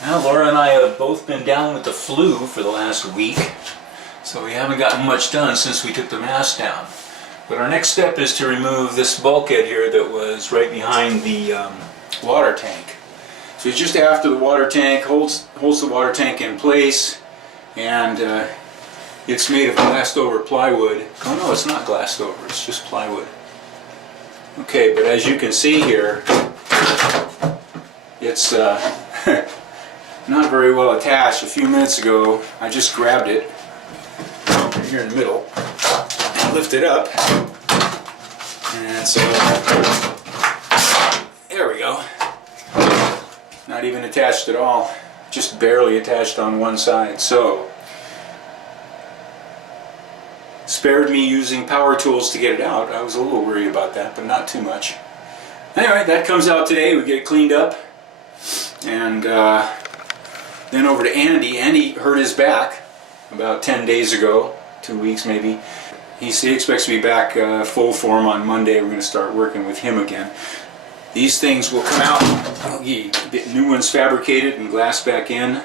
Well, Laura and I have both been down with the flu for the last week, so we haven't gotten much done since we took the mast down. But our next step is to remove this bulkhead here that was right behind the water tank. So it's just after the water tank, holds the water tank in place, and it's made of glassed over plywood. Oh no, it's not glassed over, it's just plywood. Okay, but as you can see here, it's not very well attached. A few minutes ago, I just grabbed it right here in the middle and lift it up, and so there we go. Not even attached at all, just barely attached on one side. So spared me using power tools to get it out. I was a little worried about that, but not too much. Anyway, that comes out today. We get it cleaned up, and then over to Andy. Andy hurt his back about 10 days ago, 2 weeks maybe. He expects to be back full form on Monday. We're going to start working with him again. These things will come out, get new ones fabricated and glassed back in.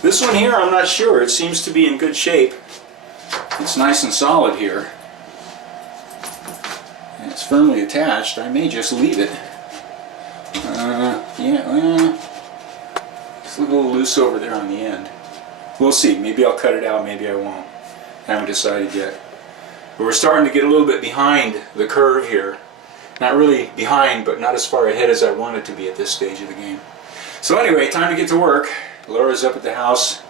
This one here, I'm not sure. It seems to be in good shape. It's nice and solid here. And it's firmly attached. I may just leave it. It's a little loose over there on the end. We'll see. Maybe I'll cut it out, maybe I won't. I haven't decided yet. But we're starting to get a little bit behind the curve here. Not really behind, but not as far ahead as I wanted to be at this stage of the game. So anyway, time to get to work. Laura's up at the house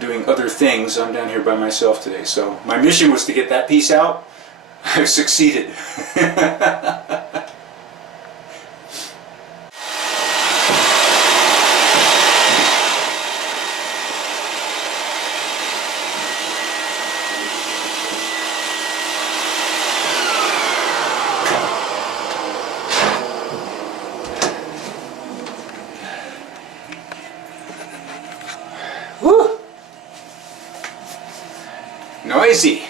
doing other things. I'm down here by myself today. So my mission was to get that piece out. I've succeeded. Woo! Noisy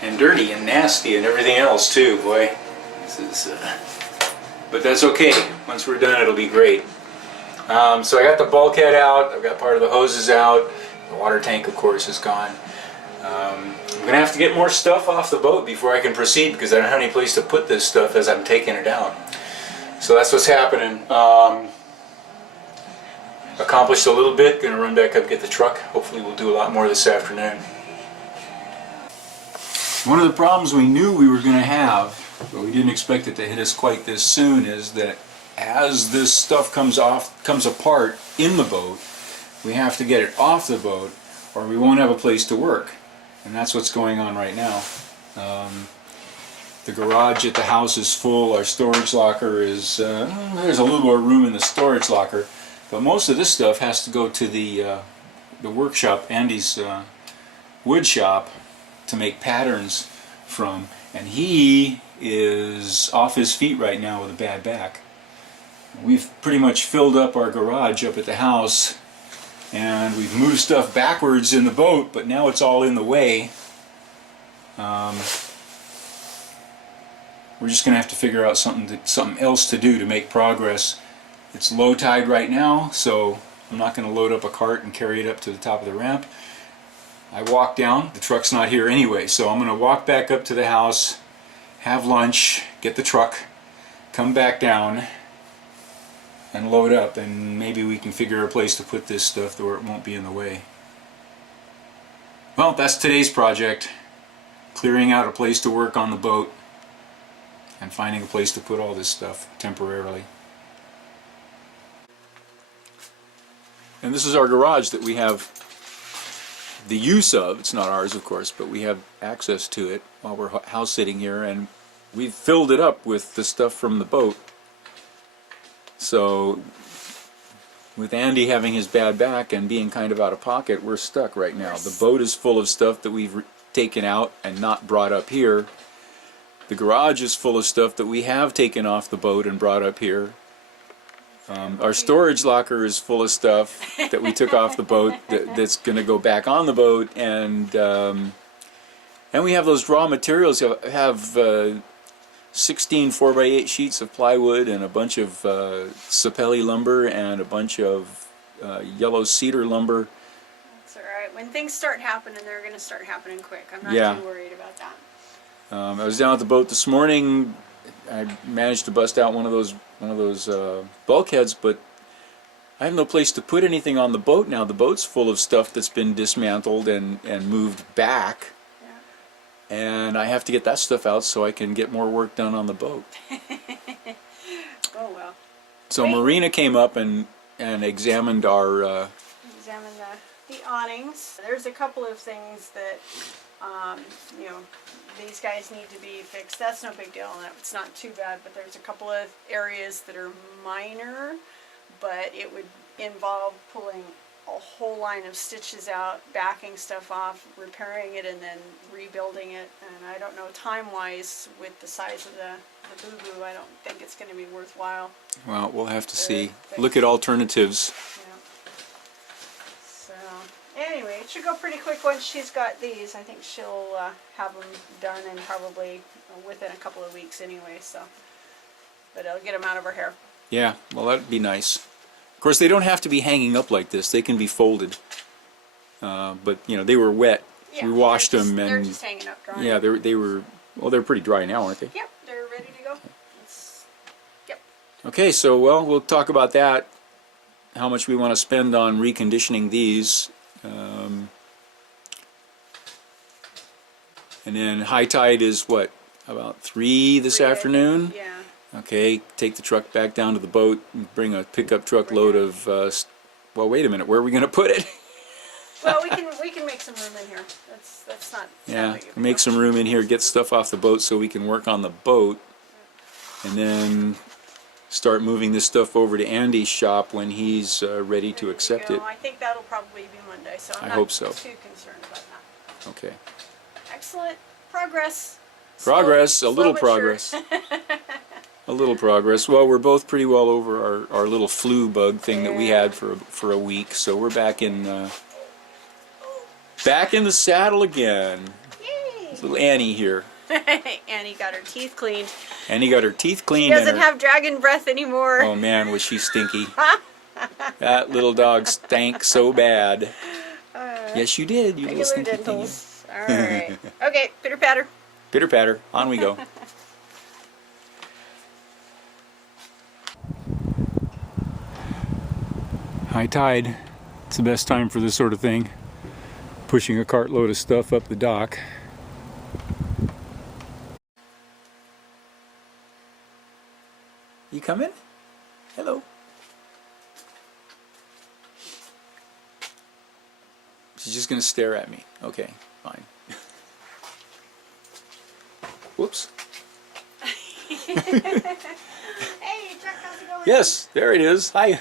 and dirty and nasty and everything else too, boy. This is, but that's okay. Once we're done, it'll be great. So I got the bulkhead out. I've got part of the hoses out. The water tank, of course, is gone. I'm gonna have to get more stuff off the boat before I can proceed, because I don't have any place to put this stuff as I'm taking it out. So that's what's happening. Accomplished a little bit. Gonna run back up, get the truck. Hopefully we'll do a lot more this afternoon. One of the problems we knew we were going to have, but we didn't expect it to hit us quite this soon, is that as this stuff comes apart in the boat, we have to get it off the boat or we won't have a place to work. And that's what's going on right now. The garage at the house is full. Our storage locker is, there's a little more room in the storage locker, but most of this stuff has to go to the workshop, Andy's wood shop, to make patterns from, and he is off his feet right now with a bad back. We've pretty much filled up our garage up at the house, and we've moved stuff backwards in the boat, but now it's all in the way. We're just gonna have to figure out something else to do to make progress. It's low tide right now, so I'm not gonna load up a cart and carry it up to the top of the ramp. I walk down, the truck's not here anyway, so I'm going to walk back up to the house, have lunch, get the truck, come back down, and load up, and maybe we can figure a place to put this stuff where it won't be in the way. Well, that's today's project, clearing out a place to work on the boat, and finding a place to put all this stuff temporarily. And this is our garage that we have the use of. It's not ours, of course, but we have access to it while we're house sitting here, and we've filled it up with the stuff from the boat. So with Andy having his bad back and being kind of out of pocket, we're stuck right now. The boat is full of stuff that we've taken out and not brought up here. The garage is full of stuff that we have taken off the boat and brought up here. Our storage locker is full of stuff that we took off the boat that's going to go back on the boat, and we have those raw materials. Have 16 4x8 sheets of plywood and a bunch of sapelli lumber and a bunch of yellow cedar lumber. That's alright. When things start happening, they're going to start happening quick. I'm not too worried about that. I was down at the boat this morning. I managed to bust out one of those bulkheads, but I have no place to put anything on the boat now. The boat's full of stuff that's been dismantled and moved back. Yeah. And I have to get that stuff out so I can get more work done on the boat. Oh well. So Marina came up and examined our... examined the awnings. There's a couple of things that, you know, these guys need to be fixed. That's no big deal. It's not too bad, but there's a couple of areas that are minor, but it would involve pulling a whole line of stitches out, backing stuff off, repairing it, and then rebuilding it. And I don't know, time-wise, with the size of the boo-boo, I don't think it's going to be worthwhile. Well, we'll have to see. Look at alternatives. Yeah. So, anyway, it should go pretty quick once she's got these. I think she'll have them done in probably within a couple of weeks anyway, so. But it'll get them out of her hair. Yeah, well, that'd be nice. Of course, they don't have to be hanging up like this. They can be folded. But you know, they were wet. Yeah, we washed them, and they're just hanging up dry. Yeah, they were. Well, they're pretty dry now, aren't they? Yep, they're ready to go. Yep. Okay, so we'll talk about that. How much we want to spend on reconditioning these, and then high tide is what, about 3 this afternoon. Yeah. Okay, take the truck back down to the boat and bring a pickup truck load of, well, wait a minute, where are we going to put it? Well, we can make some room in here. That's not. Yeah, make some room in here, get stuff off the boat so we can work on the boat, and then start moving this stuff over to Andy's shop when he's ready to accept it. I think that'll probably be Monday, so I'm I not hope so. too concerned about that. Okay. Excellent progress. Progress, Slow a little but sure. progress. A little progress. Well, we're both pretty well over our little flu bug thing that we had for a week, so we're back in the saddle again. Yay! Little Annie here. Annie got her teeth cleaned. Annie got her teeth cleaned. She doesn't have dragon breath anymore. Oh man, was she stinky. That little dog stank so bad. Yes, you did, you little stinky thing. Alright. Okay, pitter patter. Pitter patter, on we go. High tide. It's the best time for this sort of thing. Pushing a cartload of stuff up the dock. You coming? Hello. She's just gonna stare at me. Okay, fine. Whoops. Hey, Chuck, how's it going? Yes, there it is. Hi.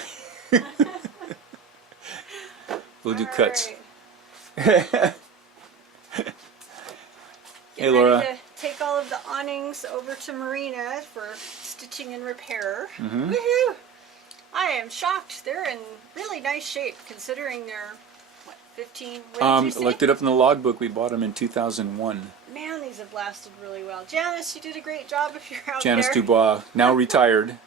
We'll do cuts. Right. Hey, Laura. Ready to take all of the awnings over to Marina for stitching and repair. Mm-hmm. Woohoo! I am shocked. They're in really nice shape considering they're, what, 15? What did you say? I looked it up in the logbook. We bought them in 2001. Man, these have lasted really well. Janice, you did a great job if you're out Janice there. Dubois, now retired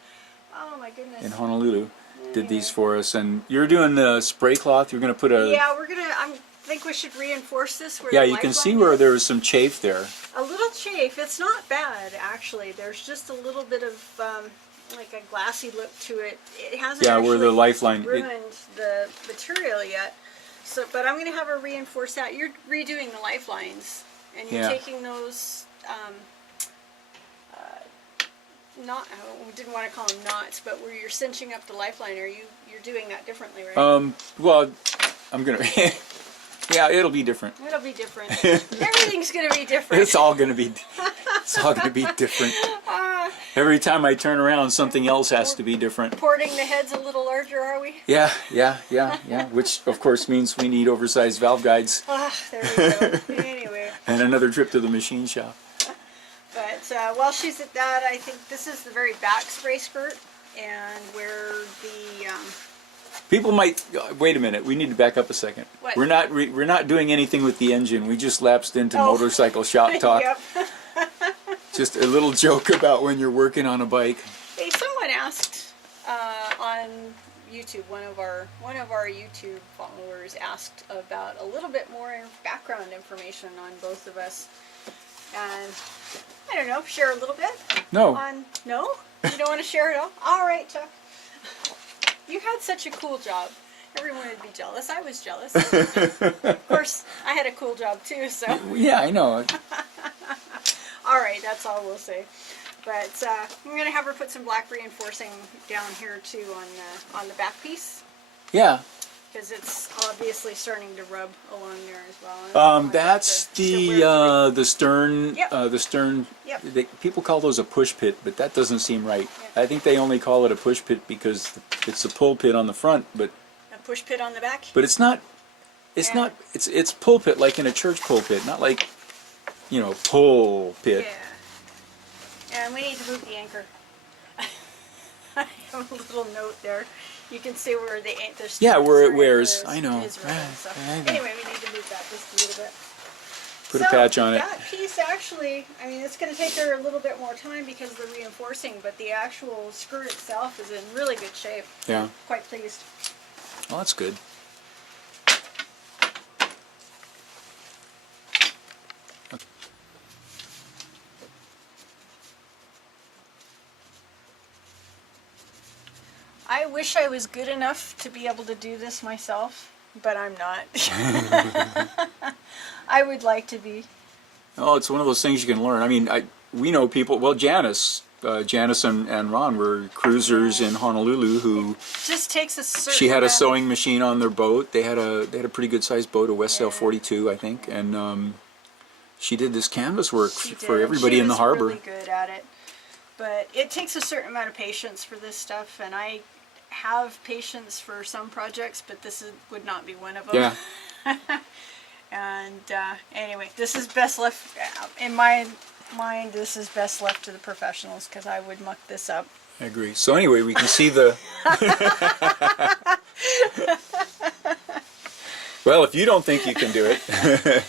Oh my goodness. in Honolulu, did these for us. And you're doing the spray cloth. You're going to put a... Yeah, we're going to... I think we should reinforce this. Where Yeah, the you can lifeline see where is. there was some chafe there. A little chafe. It's not bad, actually. There's just a little bit of like a glassy look to it. It hasn't Where the lifeline... ruined the material yet. So, but I'm going to have her reinforce that. You're redoing the lifelines, and you're taking those. We didn't want to call them knots, but where you're cinching up the lifeline, you're doing that differently, right? Well, I'm gonna. Yeah, it'll be different. It'll be different. Everything's gonna be different. It's all gonna be. It's all gonna be different. Every time I turn around, something else has to be different. Porting the heads a little larger, are we? Yeah. Which of course means we need oversized valve guides. There we go. Anyway. And another trip to the machine shop. But while she's at that, I think this is the very back spray skirt, and where the people might wait a minute. We need to back up a second. What? We're not doing anything with the engine. We just lapsed into motorcycle shop talk. Yep. Just a little joke about when you're working on a bike. Hey, someone asked on YouTube, one of our YouTube followers asked about a little bit more background information on both of us, and I don't know, share a little bit. No. No, you don't want to share it all. All right, Chuck. You had such a cool job. Everyone would be jealous. I was jealous. Of course, I had a cool job too. So. Yeah, I know. All right, that's all we'll say. But I'm gonna have her put some black reinforcing down here too on the back piece. Yeah. Because it's obviously starting to rub along there as well. That's the stern. Yep. The stern. Yep. People call those a push pit, but that doesn't seem right. Yep. I think they only call it a push pit because it's a pull pit on the front, but A push pit on the back. but it's not. It's not. It's pulpit like in a church pulpit, not like, pull pit. Yeah. And we need to move the anchor. I have a little note there. You can see where the where it wears. I know. So anyway, we need to move that just a little bit. Put a patch on it. That piece actually, I mean, it's going to take her a little bit more time because of the reinforcing, but the actual skirt itself is in really good shape. Yeah. Quite pleased. Well, that's good. I wish I was good enough to be able to do this myself, but I'm not. I would like to be. Oh, it's one of those things you can learn. I mean, we know people. Well, Janice and Ron were cruisers in Honolulu who. Just takes a certain. She had a sewing machine on their boat. They had a pretty good sized boat, a Westsail 42, I think, and she did this canvas work for everybody in the harbor. She was really good at it, but it takes a certain amount of patience for this stuff, and I have patience for some projects, but this would not be one of them. Yeah. And anyway, this is best left, in my mind, this is best left to the professionals because I would muck this up. I agree. So anyway, we can see the... Well, if you don't think you can do it...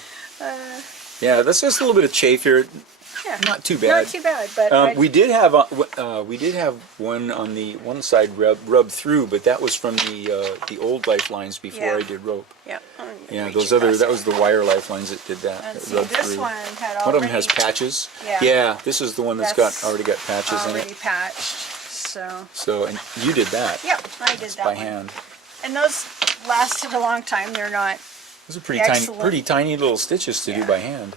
Yeah, that's just a little bit of chafe here. Yeah. Not too bad. Not too bad, but we did have one on the one side rubbed through, but that was from the old lifelines before I did rope. Yeah. Yeah, that was the wire lifelines that did that. And That see, rubbed this through. one had already... One of them has patches. Yeah. Yeah, this is the one that's already got patches in already it. patched, so... So, and you did that. Yep, I did that by one. hand. And those lasted a long time. They're not... Those are pretty tiny little stitches to do by hand.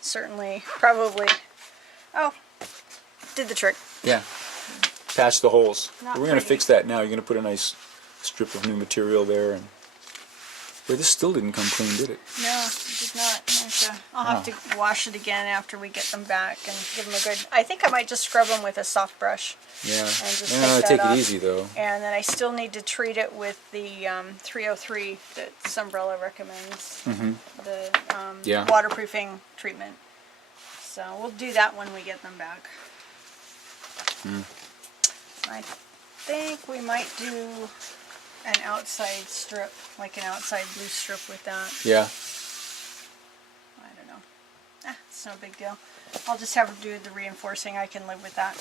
Certainly, probably. Oh, did the trick. Yeah, patch the holes. Not We're going to pretty. fix that now. You're going to put a nice strip of new material there. And well, this still didn't come clean, did it? No, it did not. I'll have to wash it again after we get them back and give them a good... I think I might just scrub them with a soft brush. Yeah, And just take off. it easy though. And then I still need to treat it with the 303 that Sunbrella recommends. The waterproofing treatment. So we'll do that when we get them back. I think we might do an outside strip, like an outside blue strip with that. Yeah. I don't know. It's no big deal. I'll just have her do the reinforcing. I can live with that.